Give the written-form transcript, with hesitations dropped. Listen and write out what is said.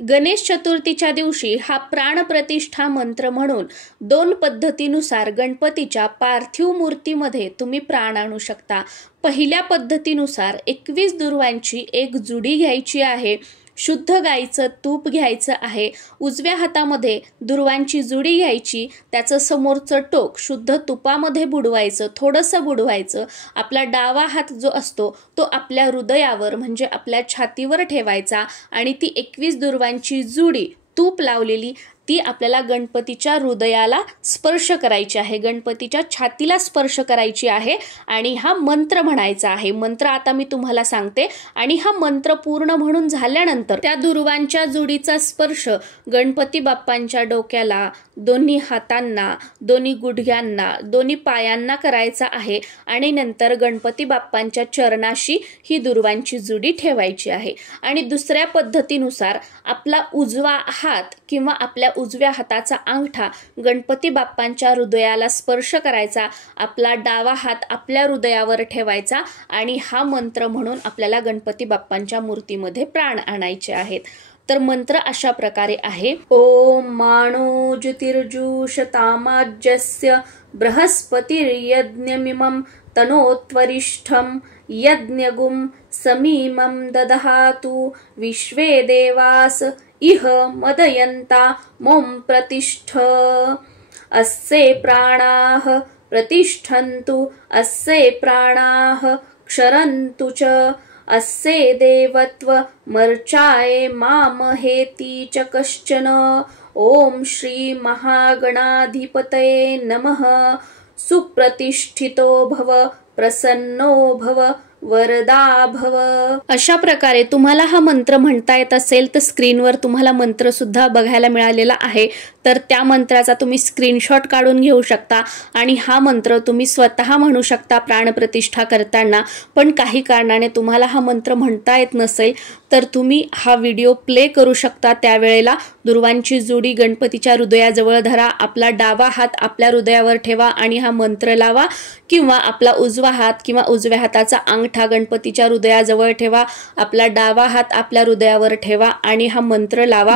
गणेश चतुर्थीच्या दिवशी हा प्राणप्रतिष्ठा मंत्र म्हणून 2 पद्धतीनुसार गणपतीच्या पार्थिव मूर्तीमध्ये तुम्ही प्राण आणू शकता। पहिल्या पद्धतीनुसार 21 दुर्वांची एक जुडी घ्यायची आहे, शुद्ध गाईचं तूप घ्यायचं आहे, उजव्या हातामध्ये दुर्वांची जुडी घ्यायची, त्याचं समोरचं टोक शुद्ध तुपामध्ये बुडवायचं, थोडंसं बुडवायचं। आपला डावा हात जो असतो तो आपल्या हृदयावर म्हणजे आपल्या छातीवर ठेवायचा आणि ती 21 दुर्वांची जुडी तूप लावलेली ती आपल्याला गणपतीच्या हृदयाला स्पर्श करायची आहे, गणपतीच्या छातीला स्पर्श करायची आहे आणि हा मंत्र म्हणायचा आहे। मंत्र आता मी तुम्हाला सांगते आणि हा मंत्र पूर्ण म्हणून झाल्यानंतर त्या दुर्वांच्या जुडीचा स्पर्श गणपती बाप्पांच्या डोक्याला, दोन्ही हातांना, दोन्ही गुडघ्यांना, दोन्ही पायांना करायचा आहे आणि नंतर गणपती बाप्पांच्या चरणाशी ही दुर्वांची जुडी ठेवायची आहे। आणि दुसऱ्या पद्धतीनुसार आपला उजवा हात किंवा आपल्या उजव्या हाताचा अंगठा गणपती बाप्पांच्या हृदयाला स्पर्श करायचा, आपला डावा हात आपल्या हृदयावर ठेवायचा आणि हा मंत्र म्हणून आपल्याला गणपती बाप्पांच्या मूर्तीमध्ये प्राण आणायचे आहेत। तर मंत्र अशा प्रकारे आहे, ओम मानो ज्योतिर्जुषतामाज्यस्य बृहस्पतिर्यज्ञमिमं तनोत्वरिष्ठं यज्ञगुं समीमं ददहातु विश्वे देवास इह मदयन्ता मों प्रतिष्ठ अस्से प्राणाः प्रतिष्ठन्तु अस्से प्राणाः क्षरन्तु च अस्से देवत्व मर्चाय मामहेति च कश्चन। ओम श्री महागणाधिपतये नमः। सुप्रतिष्ठितो भव, प्रसन्नो भव, वरदा भव। अशा प्रकारे तुम्हाला हा मंत्र म्हणता येत असेल तर स्क्रीनवर तुम्हाला मंत्र सुद्धा बघायला मिळालेला आहे, तर त्या मंत्राचा तुम्ही स्क्रीनशॉट काढून घेऊ शकता आणि हा मंत्र तुम्ही स्वतः म्हणू शकता प्राणप्रतिष्ठा करताना। पण काही कारणाने तुम्हाला हा मंत्र म्हणता येत नसेल तर तुम्ही हा व्हिडिओ प्ले करू शकता। त्यावेळेला दुर्वांची जुडी गणपतीच्या हृदयाजवळ धरा, आपला डावा हात आपल्या हृदयावर ठेवा आणि हा मंत्र लावा, किंवा आपला उजवा हात किंवा उजव्या हाताचा अंगठा गणपतीच्या हृदयाजवळ ठेवा, आपला डावा हात आपल्या हृदयावर ठेवा आणि हा मंत्र लावा।